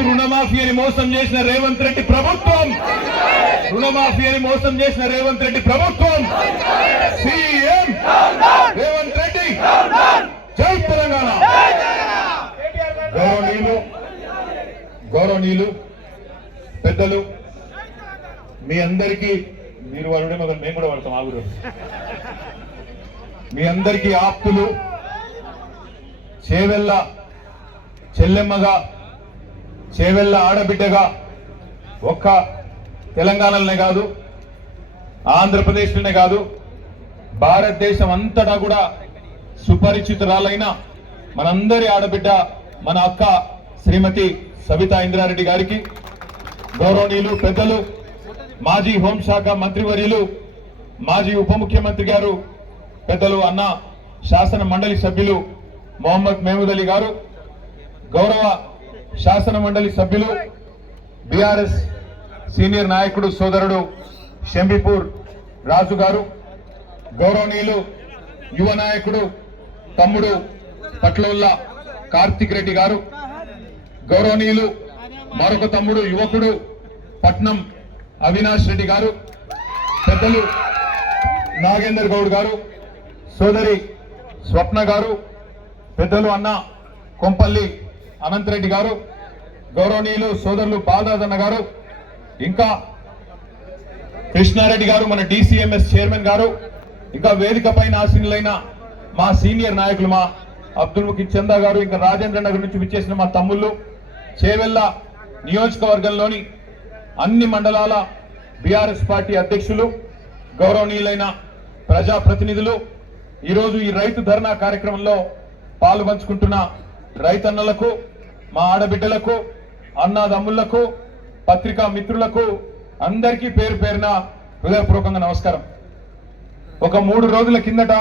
రైతు రుణమాఫీ అని మోసం చేసిన రేవంత్ రెడ్డి ప్రభుత్వం, రుణమాఫీ అని మోసం చేసిన రేవంత్ రెడ్డి ప్రభుత్వం, సీఎం రేవంత్ రెడ్డి, జై తెలంగాణ. గౌరవనీయులు పెద్దలు, మీ అందరికీ, మీరు వాడుడే మగ మేము కూడా వాడతాం ఆగురు, మీ అందరికీ ఆప్తులు, చేవెళ్ళ చెల్లెమ్మగా, చేవెళ్ళ ఆడబిడ్డగా ఒక్క తెలంగాణలోనే కాదు, ఆంధ్రప్రదేశ్లోనే కాదు, భారతదేశం అంతటా కూడా సుపరిచితురాలైన మనందరి ఆడబిడ్డ మన అక్క శ్రీమతి సబితా ఇంద్రారెడ్డి గారికి, గౌరవనీయులు పెద్దలు, మాజీ హోంశాఖ మంత్రివర్యులు, మాజీ ఉప ముఖ్యమంత్రి గారు, పెద్దలు అన్న శాసన మండలి సభ్యులు మొహమ్మద్ మహమూద్ అలీ గారు, గౌరవ శాసన మండలి సభ్యులు, బీఆర్ఎస్ సీనియర్ నాయకుడు సోదరుడు షంబీపూర్ రాజు గారు, గౌరవనీయులు యువ నాయకుడు తమ్ముడు పట్లోల్ల కార్తిక్ రెడ్డి గారు, గౌరవనీయులు మరొక తమ్ముడు యువకుడు పట్నం అవినాష్ రెడ్డి గారు, పెద్దలు నాగేందర్ గౌడ్ గారు, సోదరి స్వప్న గారు, పెద్దలు అన్న కొంపల్లి అనంతరెడ్డి గారు, గౌరవనీయులు సోదరులు బాలరాజన్న గారు, ఇంకా కృష్ణారెడ్డి గారు మన డిసిఎంఎస్ చైర్మన్ గారు, ఇంకా వేదిక పైన ఆసీనులైన మా సీనియర్ నాయకులు మా అబ్దుల్ ముఖిన్ చందా గారు, ఇంకా రాజేంద్ర నగర్ నుంచి విచ్చేసిన మా తమ్ముళ్ళు, చేవెళ్ళ నియోజకవర్గంలోని అన్ని మండలాల బీఆర్ఎస్ పార్టీ అధ్యక్షులు, గౌరవనీయులైన ప్రజాప్రతినిధులు, ఈరోజు ఈ రైతు ధర్నా కార్యక్రమంలో పాలు పంచుకుంటున్న రైతన్నలకు, మా ఆడబిడ్డలకు, అన్నాదమ్ముళ్లకు, పత్రికా మిత్రులకు అందరికీ పేరు పేరున హృదయపూర్వకంగా నమస్కారం. ఒక 3 రోజుల కిందట